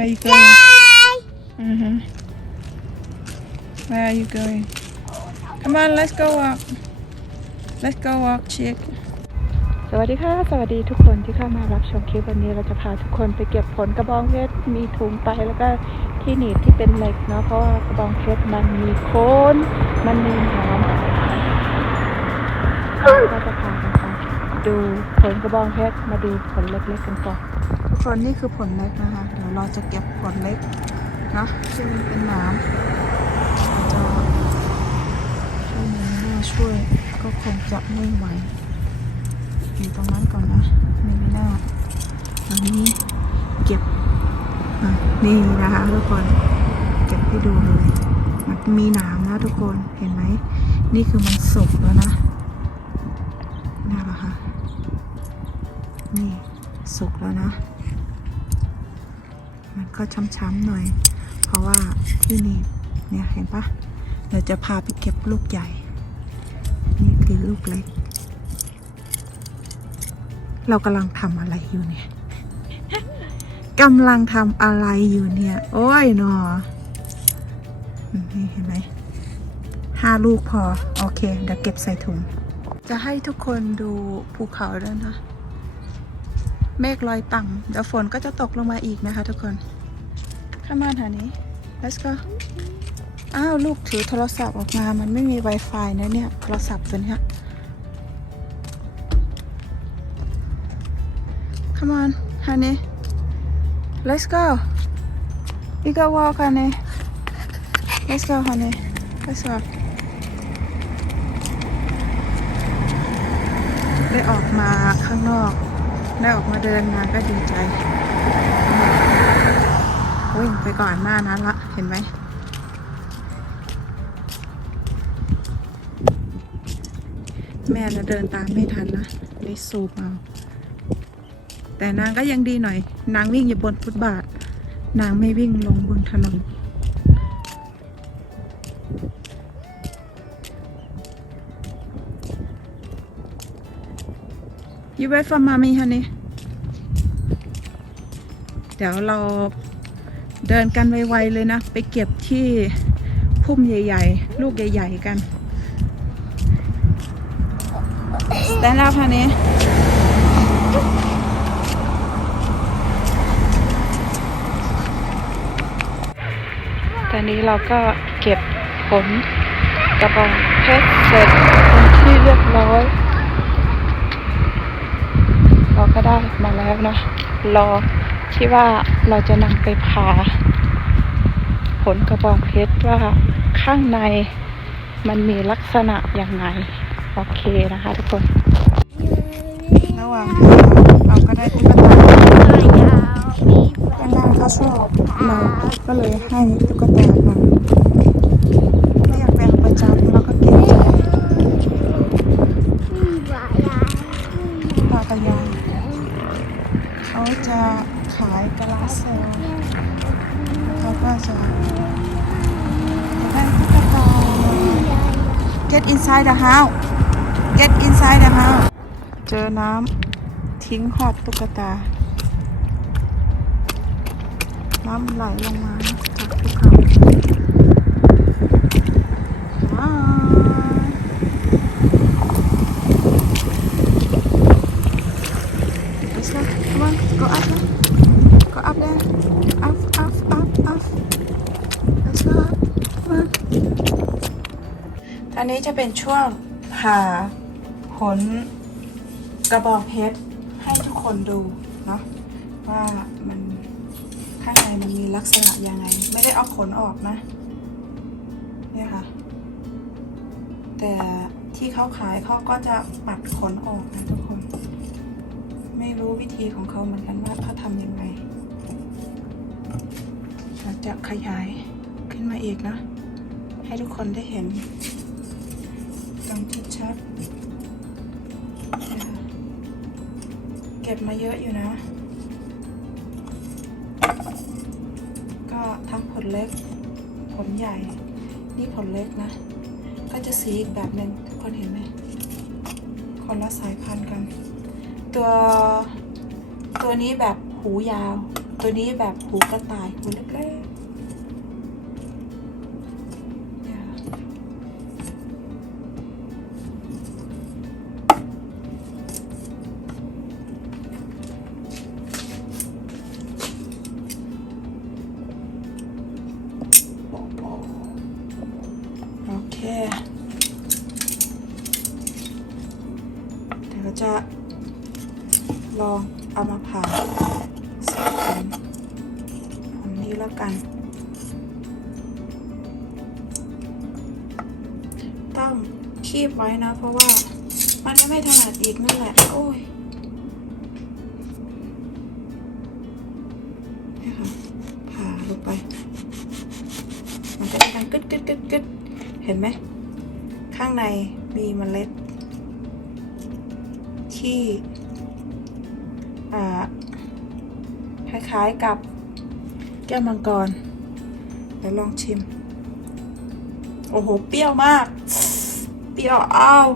Where are you going? Uh-huh. Where are you going? Come on, let's go walk. Let's go walk, chick. สวัสดีค่ะ สวัสดีทุกคนที่เข้ามารับชมคลิปวันนี้เราจะพาทุกคนไปเก็บผลกระบองเพชรมีถุงไปแล้วก็ที่หนีบที่เป็นเหล็กเนาะเพราะว่ากระบองเพชรมันมีโคนมันมีหนามเราจะพากันไปดูผลกระบองเพชรมาดูผลเล็กๆกันก่อนทุก คนนี่คือผลเล็กนะคะ เดี๋ยวเราจะเก็บผลเล็กนะที่มันเป็นนามเราจะช่วยมันแม่ช่วยก็คงจะไม่ไหวอยู่ตรงนั้นก่อนนะไม่มีหน้าอันนี้เก็บนี่นะคะทุกคนเก็บให้ดูเลยมันมีหนามนะทุกคนเห็นไหมนี่คือมันสุกแล้วนะนี่แหละค่ะนี่สุกแล้วนะ ก็ช้ำๆหน่อย เพราะว่าที่นี่เนี่ยเห็นปะเดี๋ยวจะพาไปเก็บลูกใหญ่ นี่คือลูกเล็ก เรากำลังทำอะไรอยู่เนี่ยกำลังทำอะไรอยู่เนี่ย โอ้ยนอนี่เห็นไหมห้าลูกพอ โอเค เดี๋ยวเก็บใส่ถุง จะให้ทุกคนดูภูเขาด้วยนะ เมฆลอยต่ำเดี๋ยวฝนก็จะตกลงมาอีกนะคะทุกคน ข้ามาหานี้ let's go อ้าวลูกถือโทรศัพท์ออกมา มันไม่มี Wi-Fi นะเนี่ย โทรศัพท์ตัวเนี้ย Come on, honey. Let's go. You go walk, honey. Let's go, honey. Let's go. ได้ออกมาข้างนอก ได้ออกมาเดินงาก็ดีใจ วิ่งไปก่อนหน้านั้นละ เห็นไหม แม่เราเดินตามไม่ทันนะได้สูบเอา แต่นางก็ยังดีหน่อย นางวิ่งอยู่บนฟุตบาท นางไม่วิ่งลงบนถนน You wait for mommy honey เดี๋ยวเรา เดินกันไวๆเลยนะ ไปเก็บที่พุ่มใหญ่ ๆ ลูกใหญ่ ๆ กัน Stand up honey ตอนนี้เราก็เก็บผลกระบองเพชรเสร็จเป็นที่เรียบร้อย เราก็ได้มาแล้วนะ รอ ที่ว่าเราจะนำไปผ่าผลกระบองเพชรว่าข้างในมันมีลักษณะอย่างไรโอเคนะคะทุกคน ระหว่างเราก็ได้ตุ๊กตาเพื่อนบ้านเขาชอบมาก็เลยให้ตุ๊กตามาไม่อยากแบ่งประจำแล้วก็เก็บใจตาตายายเขาจะ ขายกะลาเซลเขาก็จะได้ตุ๊กตา get inside the house get inside the house เจอน้ำทิ้งหอดตุ๊กตา น้ำไหลลงมาจากภูเขาว้าว Let's go. Come on, go up there. Go up there. Up, up, up, up. Let's go up. Come on. ตอ นี้จะเป็นช่วงผ่าผลกระบอกเพชรให้ทุกคนดูเนาะว่ามันข้างในมันมีลักษณะยังไง ไม่ได้เอาขนออกนะเนี่ยค่ะ แต่ที่เขาขายเขาก็จะปัดขนออกนะทุกคน ไม่รู้วิธีของเขาเหมือนกันว่าเขาทำยังไงเราจะขยายขึ้นมาอีกนะ ให้ทุกคนได้เห็น ชัดๆเนี่ยค่ะเก็บมาเยอะอยู่นะ ก็ทั้งผลเล็ก ผลใหญ่ นี่ผลเล็กนะ ก็จะสีอีกแบบหนึ่งทุกคนเห็นไหม คนละสายพันธุ์กัน ตัวตัวนี้แบบหูยาว ตัวนี้แบบหูกระต่ายหูเล็ก ต้องคีบไว้นะ เพราะว่ามันจะไม่ถนัดอีกนั่นแหละ โอ้ยนี่ค่ะผ่าลงไป มันจะดังกึดกึดกึดกึดเห็นไหม ข้างในมีเมล็ด ที่อ่าคล้ายๆกับแก้วมังกรเดี๋ยวลองชิม โอ้โห เปรี้ยวมาก เปรี้ยวอ้าว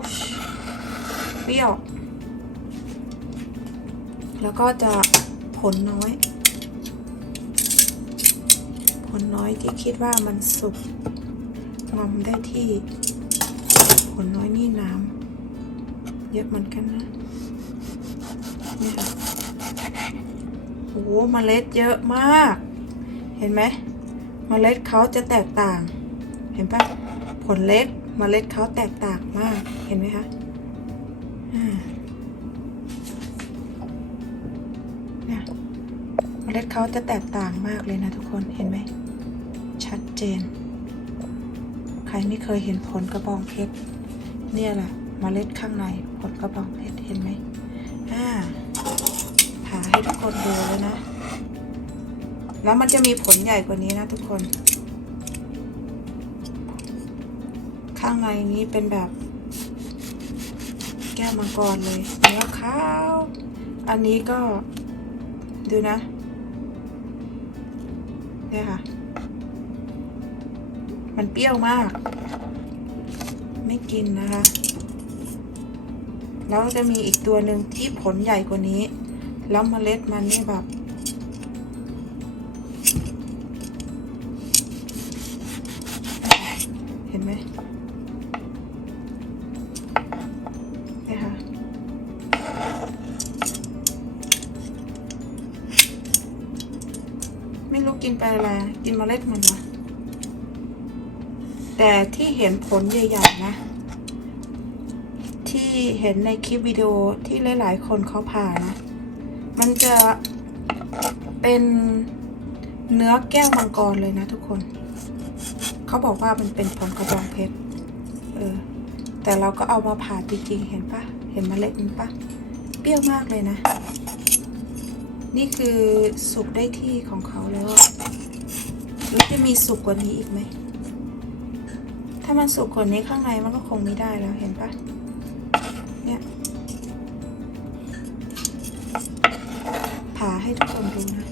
เปรี้ยว แล้วก็จะผลน้อย ผลน้อยที่คิดว่ามันสุกงอมได้ที่ ผลน้อยนี่น้ำเยอะเหมือนกันนะเนี่ยค่ะโอ้โหเมล็ดเยอะมาก เห็นไหมเมล็ดเขาจะแตกต่าง เห็นปะผลเล็ก เมล็ดเขาแตกต่างมาก เห็นไหมคะอ่าเนี่ยเมล็ดเขาจะแตกต่างมากเลยนะทุกคน เห็นไหม ชัดเจน ใครไม่เคยเห็นผลกระบองเพชร เนี่ยแหละเมล็ดข้างในผลกระบองเพชร เห็นไหมอ่าผ่าให้ทุกคนดูเลยนะ แล้วมันจะมีผลใหญ่กว่านี้นะทุกคน ข้างในนี้เป็นแบบ แก้วมังกรเลยเนื้อขาว อันนี้ก็ดูนะเนี่ยค่ะ มันเปรี้ยวมาก ไม่กินนะคะ แล้วจะมีอีกตัวหนึ่งที่ผลใหญ่กว่านี้ แล้วเมล็ดมันนี่แบบ ไม่รู้กินไปอะไร กินเมล็ดมันเหรอแต่ที่เห็นผลใหญ่ๆนะ ที่เห็นในคลิปวิดีโอที่หลายๆ คนเขาผ่านะ มันจะเป็นเนื้อแก้วมังกรเลยนะทุกคน เขาบอกว่ามันเป็นผลกระบองเพชร เออ แต่เราก็เอามาผ่าจริงๆ เห็นปะ เห็นเมล็ดมันปะ เปรี้ยวมากเลยนะ นี่คือสุกได้ที่ของเขาแล้วแล้วจะมีสุกกว่านี้อีกไหม ถ้ามันสุกกว่านี้ข้างในมันก็คงไม่ได้แล้วเห็นปะเนี่ยผ่าให้ทุกคนดูนะ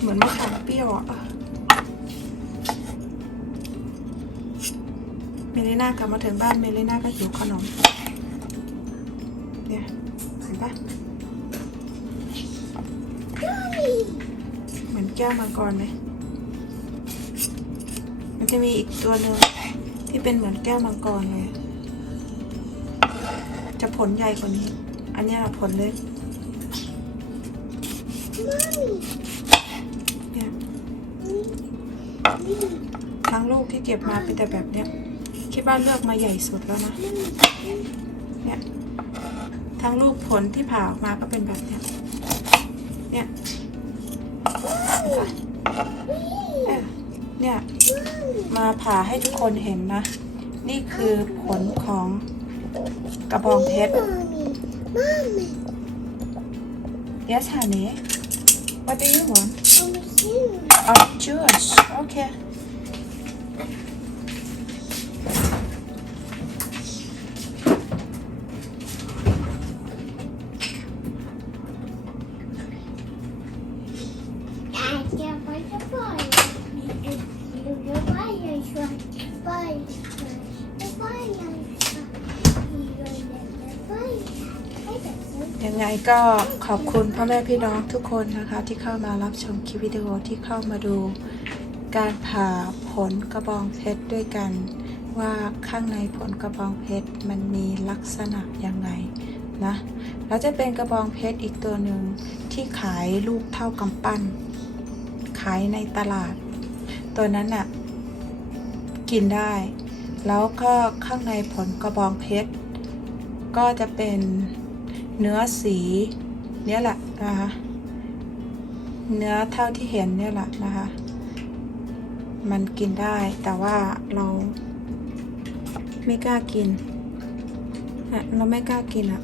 เหมือนมะขามเปรี้ยวอะเมลิน่ากลับมาถึงบ้านเมลิน่าก็หิวขนม เนี่ยเห็นปะเหมือนแก้วมังกรไหมมันจะมีอีกตัวหนึ่งที่เป็นเหมือนแก้วมังกรเลย จะผลใหญ่กว่านี้ อันนี้ผลเล็กเนี่ย ทั้งลูกที่เก็บมาเป็นแต่แบบเนี้ย คิดว่าเลือกมาใหญ่สุดแล้วนะ เนี่ย ทั้งลูกผลที่ผ่าออกมาก็เป็นแบบเนี้ย เนี่ยเนี่ย มาผ่าให้ทุกคนเห็นนะ นี่คือผลของกระบองเพชร Yes honey What do you want of juice. Okay. ก็ขอบคุณพ่อแม่พี่น้องทุกคนนะคะ ที่เข้ามารับชมคลิปวิดีโอที่เข้ามาดู การผ่าผลกระบองเพชรด้วยกัน ว่าข้างในผลกระบองเพชรมันมีลักษณะยังไงนะแล้วจะเป็นกระบองเพชรอีกตัวหนึ่งที่ขายลูกเท่ากำปั้น ขายในตลาด ตัวนั้นน่ะกินได้ แล้วก็ข้างในผลกระบองเพชรก็จะเป็น เนื้อสีเนี่ยแหละนะคะเนื้อเท่าที่เห็นเนี่ยแหละนะคะ มันกินได้แต่ว่าเราไม่กล้ากินเราไม่กล้ากินอะ่ะ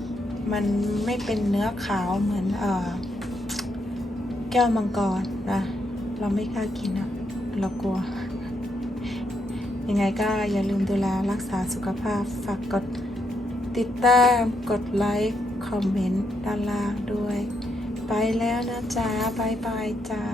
มันไม่เป็นเนื้อขาวเหมือนเอ่อแก้วมังกรนะ เราไม่กล้ากินอะ่ะ เรากลัว ยังไงก็อย่าลืมดูแลรักษาสุขภาพ ฝากกดติดตาม กดไลค์ คอมเมนต์ด้านล่างด้วย ไปแล้วนะจ๊ะบายบายจ้า